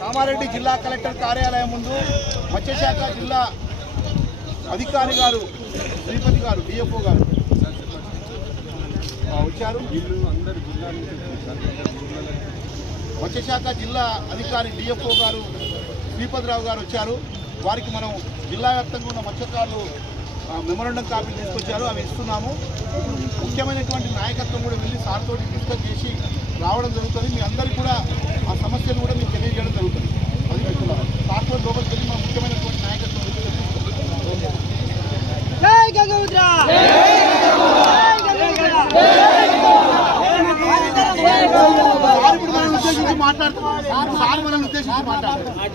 కామారెడ్డి జిల్లా కలెక్టర్ కార్యాలయం ముందు మత్స్యశాఖ జిల్లా అధికారి గారు శ్రీపతి గారు డిఎఫ్ఓ గారు వచ్చారు. మత్స్యశాఖ జిల్లా అధికారి డిఎఫ్ఓ గారు శ్రీపతిరావు గారు వచ్చారు. వారికి మనం జిల్లా వ్యాప్తంగా ఉన్న మత్స్యకారులు మెమోరాండం కాపీలు తీసుకొచ్చారు, అవి ఇస్తున్నాము. ముఖ్యమైనటువంటి నాయకత్వం కూడా వెళ్ళి సార్ తోటి డిస్కస్ చేసి రావడం జరుగుతుంది. మీ అందరికీ కూడా ఆ సమస్యలు కూడా మీకు తెలియజేయడం జరుగుతుంది. అది పెట్టుకున్నారు సార్ తోటి లోపలికి వెళ్ళి మా ముఖ్యమైనటువంటి నాయకత్వం మాట్లాడుతున్నారు. సార్ మనల్ని ఉద్దేశించి మాట్లాడుతున్నారు.